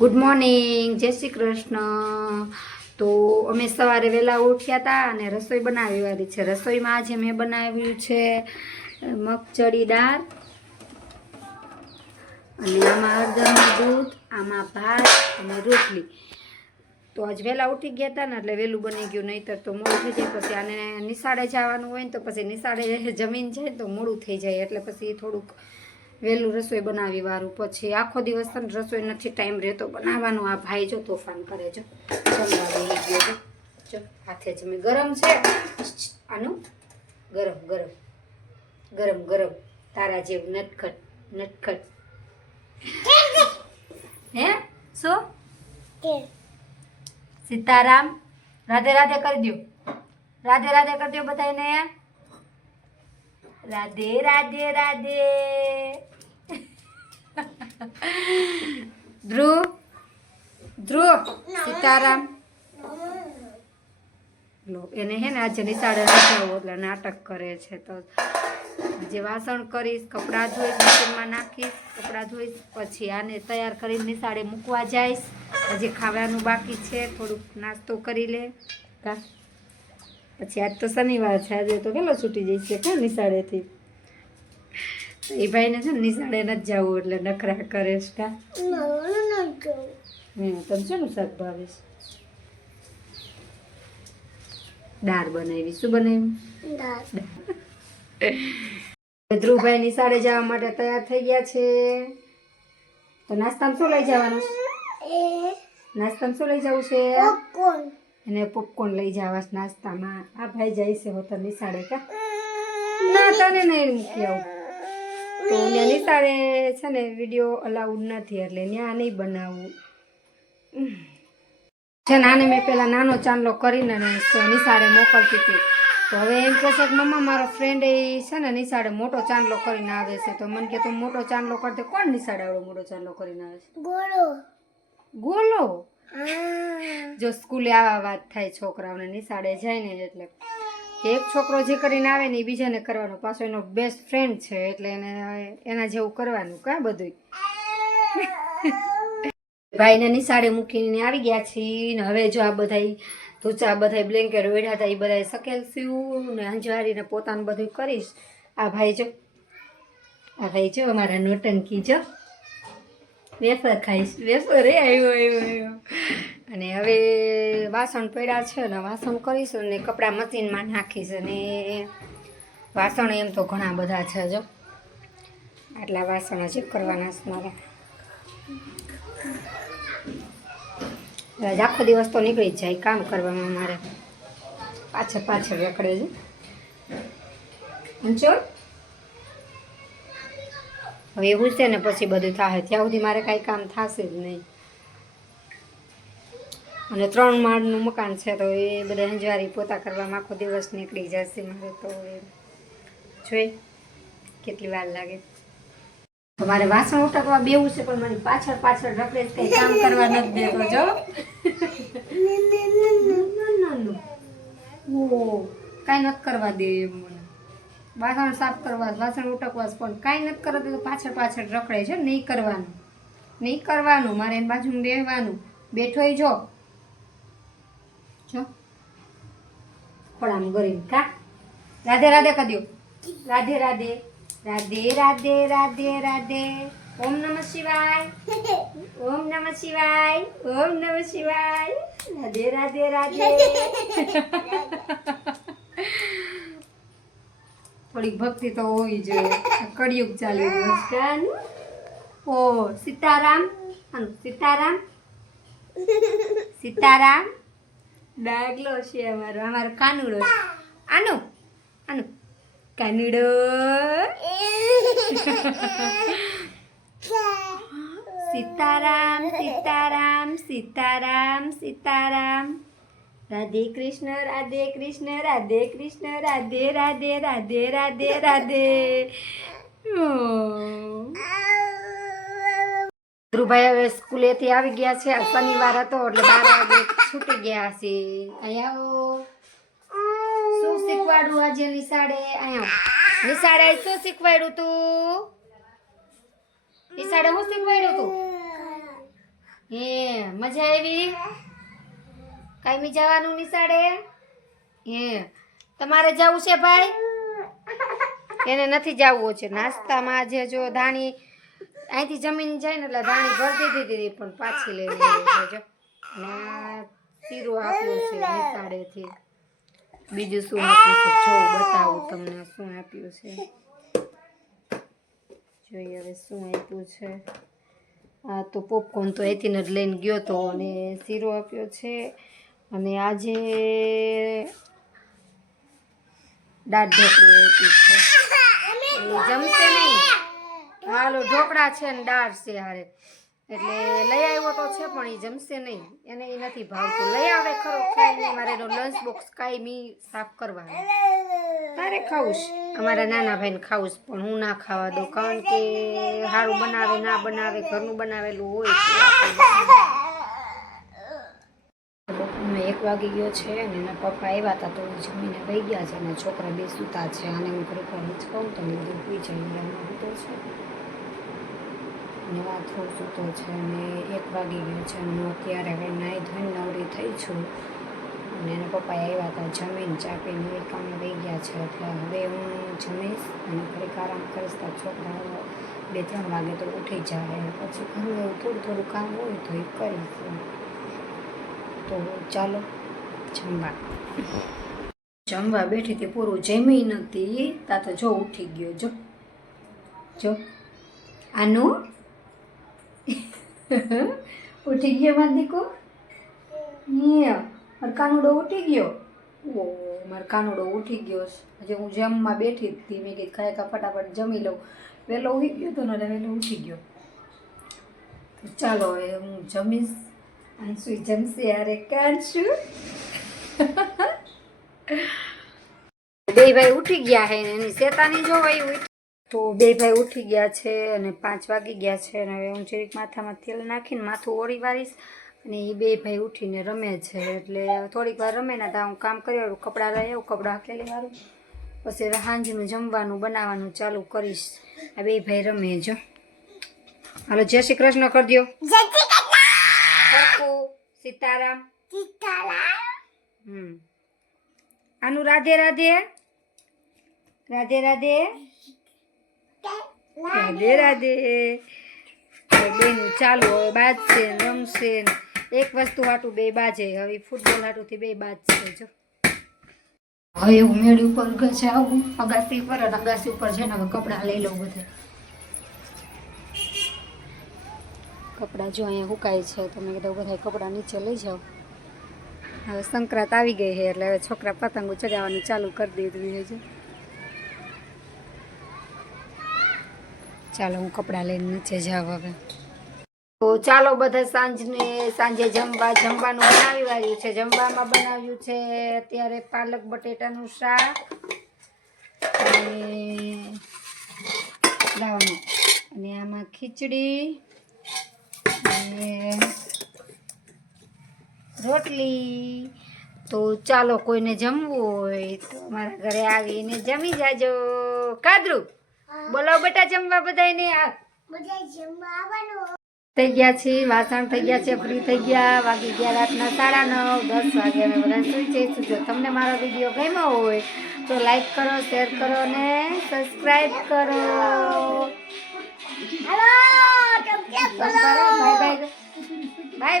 Good morning, જય શ્રી કૃષ્ણ। તો અમે સવારે વહેલા ઉઠ્યા હતા અને રસોઈ બનાવી વાળી છે। રસોઈમાં આજે મેં બનાવ્યું છે મગચડી દાળ અને આમાં હળદરનું દૂધ, આમાં ભાત અને રોટલી। તો આજ વહેલા ઉઠી ગયા હતા ને એટલે વહેલું બની ગયું, નહીંતર તો મોડું થઈ જાય। પછી આને નિશાળે જવાનું હોય ને તો પછી નિશાળે જમીન જાય તો મોડું થઈ જાય, એટલે પછી થોડુંક વહેલું રસોઈ બનાવી વાળું। પછી આખો દિવસ છે ને રસોઈ નથી ટાઈમ રહેતો બનાવવાનો। આ ભાઈ જો તોફાન કરે, જો જમવા બેસી ગયો, જો હાથે જમે ગરમ છે આનું, ગરમ ગરમ ગરમ ગરમ તારા જેવું નટખટ નટખટ। હે શું સીતારામ, રાધે રાધે કરી દો, રાધે રાધે કરી દો બધાને, રાધે રાધે રાધે। ધ્રુવ ધ્રુવ સીતારામ લો, એને હે ને આજે નિશાળે ન જવું એટલે નાટક કરે છે। તો આજે વાસણ કરીશ, કપડાં ધોઈશ, મશીનમાં નાખીશ, કપડાં ધોઈશ, પછી આને તૈયાર કરીને નિશાળે મૂકવા જઈશ। હજી ખાવાનું બાકી છે, થોડુંક નાસ્તો કરી લે કા, પછી આજ તો શનિવાર છે, આજે તો કેટલો છૂટી જઈશ કે નિશાળેથી। એ ભાઈને છે ને નિશાળે નથી જવું એટલે નખરા કરે છે કા। તને શેનું શાક ભાવે છે? દાળ બનાવી। શું બનાવ્યું? ધ્રુવભાઈ નિશાળે જવા માટે તૈયાર થઈ ગયા છે। તો નાસ્તામાં શું લઈ જવાનું? નાસ્તામાં શું લઈ જવું છે? એને પોપકોર્ન લઈ જવા નાસ્તામાં। આ ભાઈ જાય છે હોતા નિશાળે કા, ના તને નહીં મૂકી આવું। તો ત્યાં નિશાળે છે ને વિડીયો અલાઉડ નથી એટલે ત્યાં નહીં બનાવવું છે ને। આને મેં પેલા નાનો ચાંદલો કરીને નિશાળે મોકલતી હતી, તો હવે એમ કહે છે કે મમ્મા મારો ફ્રેન્ડ એ છે ને નિશાળે મોટો ચાંદલો કરીને આવે છે। તો મને કે તું મોટો ચાંદલો કરતે, કોણ નિશાળે આવડો મોટો ચાંદલો કરીને આવે છે? ગોળો ગોળો। જો સ્કૂલે આવા વાત થાય છોકરાઓને, નિશાળે જાય ને એટલે એક છોકરો જે કરીને આવે ને એ બીજાને કરવાનો, પાછો એનો બેસ્ટ ફ્રેન્ડ છે એટલે એને એના જેવું કરવાનું કા બધું। ભાઈને નિશાળે મૂકીને આવી ગયા છીએ ને હવે જો આ બધા ધૂચા બધા બ્લેન્કેટ ઓઢ્યા હતા એ બધા સકેલસ્યું ને અંજવારીને પોતાનું બધું કરીશ। આ ભાઈ જો, આ ભાઈ જો અમારા નોટંકી જો વેફર ખાઈશ, વેફર એ આવ્યો આવ્યો આવ્યો। અને હવે વાસણ પડ્યા છે ને વાસણ કરીશું ને કપડાં મશીનમાં નાખીશ। અને વાસણ એમ તો ઘણા બધા છે, જો આટલા વાસણ હજી કરવાના છે મારે। આખો દિવસ તો નીકળી જ જાય કામ કરવામાં મારે, પાછળ પાછળ રખડે છે અંચોળ। હવે એવું છે ને પછી બધું થાય ત્યાં સુધી મારે કાંઈ કામ થશે જ નહીં। અને 3 માળનું મકાન છે તો એ બધા અંજવારી પોતા કરવામાં આખો દિવસ નીકળી જશે મારે। તો જોઈ કેટલી વાર લાગે। તો મારે વાસણ ઉટકવા બેવું છે પણ મારી પાછળ પાછળ રખડે કંઈ કામ કરવા નથી દેતો જો। કાંઈ નથી કરવા દે એમ મને, વાસણ સાફ કરવા, વાસણ ઉટકવા પણ કાંઈ નથી કરવા દે, પાછળ પાછળ રખડે છે। નહીં કરવાનું, નહીં કરવાનું, મારે એની બાજુમાં બેહવાનું, બેઠોય જો જો ખોડામાં ગરીને કા। રાધે રાધે કરી દો, રાધે રાધે રાધે રાધે રાધે રાધે। ઓમ નમઃ શિવાય, ઓમ નમઃ શિવાય, ઓમ નમઃ શિવાય, રાધે રાધે રાધે। થોડીક ભક્તિ તો હોવી જોઈએ, કળિયુગ ચાલી રહ્યું છે। ઓ સીતારામ, સીતારામ સીતારામ ડાગલો છે અમારો, અમારો કાનુડો છે। આનું આનું કાનુડો સીતારામ સીતારામ સીતારામ સીતારામ। રાધે કૃષ્ણ રાધે કૃષ્ણ રાધે કૃષ્ણ રાધે રાધે રાધે રાધે રાધે। ધ્રુવભાઈ હવે સ્કૂલેથી આવી ગયા છે, આ શનિવાર હતો એટલે 12 વાગે છૂટી ગયા છે। અહીંયા આવો, શું શીખવાડું આજે નિશાળે? અહીંયા નિશાળે શું શીખવાડ્યું તું? નિશાળે શું શીખવાડ્યું તું? હે મજા આવી કાયમી જવાનું નિશાળે હે તમારે જવું છે ભાઈ એને નથી જવું છે નાસ્તામાં આજે જો ધાણી અહીંથી જમીન જાય ને એટલે ધાણી ભરતી દીધી પણ પાછી લઈને આવી છે જો અને શીરો આપ્યો છે નિશાળેથી બીજું શું આપ્યું છે જો બતાવું તમને શું આપ્યું છે જોઈએ હવે શું આપ્યું છે આ તો પોપકોર્ન તો અહીંથી જ લઈને ગયો તો અને શીરો આપ્યો છે અને આજે દાળ ઢોકળી આપી છે એ જમશે નહીં હાલો ઢોકળા છે ને દાળ છે હારે એટલે લઈ આવ્યો તો છે પણ એ જમશે નહીં એને એ નથી ભાવતું લઈ આવે ખરો ખાઈને મારે એનો લંચ બોક્સ કાયમી સાફ કરવાનો તારે ખાવું અમારા નાના ભાઈને ખાવું પણ હું ના ખાવા દઉં કારણ કે સારું બનાવે ના બનાવે ઘરનું બનાવેલું હોય બપોરનો 1 વાગી ગયો છે અને એના પપ્પા આવ્યા હતા તો જમીને વહી ગયા છે અને છોકરા બે સૂતા છે અને હું ઘરે હિંચકાઉં તો મેં દૂધ પી જાય સૂતો છે અને વાથરો સૂતો છે અને 1 વાગી ગયો છે અને હું અત્યારે હવે નાહી ધોઈને નવરી થઈ છું અને એના પપ્પા આવ્યા હતા જમીન ચા પીને એ કામે વહી ગયા છે એટલે હવે હું જમીશ અને ઘડીક આરામ કરીશ તો છોકરા 2-3 વાગે તો ઉઠી જાય પછી ઘણું એવું થોડું કામ હોય તો એ કરીશ તો ચાલો જમવા બેઠી હતી પૂરું જમી નથી તા તો જો ઉઠી ગયો જો આનું ઉઠી ગયો માર દીકો મારો કાનુડો ઉઠી ગયો ઓ મારો કાનુડો ઉઠી ગયો હજી હું જમવા બેઠી હતી મેં કીધું ખાય ફટાફટ જમી લઉં વહેલો ઉઠી ગયો તો ને વહેલો ઉઠી ગયો તો ચાલો હવે હું જમીશ અંશુ જમશે યારે કાંશું બે ભાઈ ઉઠી ગયા છે એની શેતાની જોવાય તો બે ભાઈ ઉઠી ગયા છે અને 5 વાગી ગયા છે અને હવે હું જરીક માથામાં તેલ નાખીને માથું ઓળી વારીશ અને એ બે ભાઈ ઉઠીને રમે છે એટલે થોડીક વાર રમે ને ત્યાં હું કામ કરી વાળું કપડાં લઈ આવું કપડાં હકેલી વાળું પછી હવે સાંજનું જમવાનું બનાવવાનું ચાલુ કરીશ આ બે ભાઈ રમે જો હાલો જય શ્રી કૃષ્ણ કરી દો સીતારામ આનું રાધે રાધે રાધે રાધે રાધે રાધે બેનું ચાલો હવે બાજશે રમશે એક વસ્તુ હાટું બે બાજે હવે ફૂટબોલ હાટુંથી બે બાજશે જો હવે હું મેળી ઉપર જાઉં અગાસી ઉપર અને અગાસી ઉપર છે ને હવે કપડાં લઈ લઉં બધા કપડાં જો અહીંયા સુકાય છે તો મેં કીધું બધા કપડાં નીચે લઈ જાઓ હવે સંક્રાંત આવી ગઈ છે એટલે હવે છોકરા પતંગો ચગાવવાનું ચાલુ કરી દીધું છે ચાલો હું કપડાં લઈને નીચે જાઉં હવે તો ચાલો બધા સાંજે જમવાનું બનાવી વાળ્યું છે જમવામાં બનાવ્યું છે અત્યારે પાલક બટેટાનું શાક અને દાળનું અને આમાં ખીચડી અને રોટલી તો ચાલો કોઈને જમવું હોય તો અમારા ઘરે આવીને જમી જાજો કાદરું બોલો બેટા જમવા બધાને થઈ ગયા છે વાસણ થઈ ગયા છે ફ્રી થઈ ગયા વાગી ગયા રાતના 9:30 10 વાગે અમે બધા સુઈ જઈશું જો તમને મારો વિડીયો ગમ્યો હોય તો લાઈક કરો શેર કરો અને સબસ્ક્રાઈબ કરો બાય બાય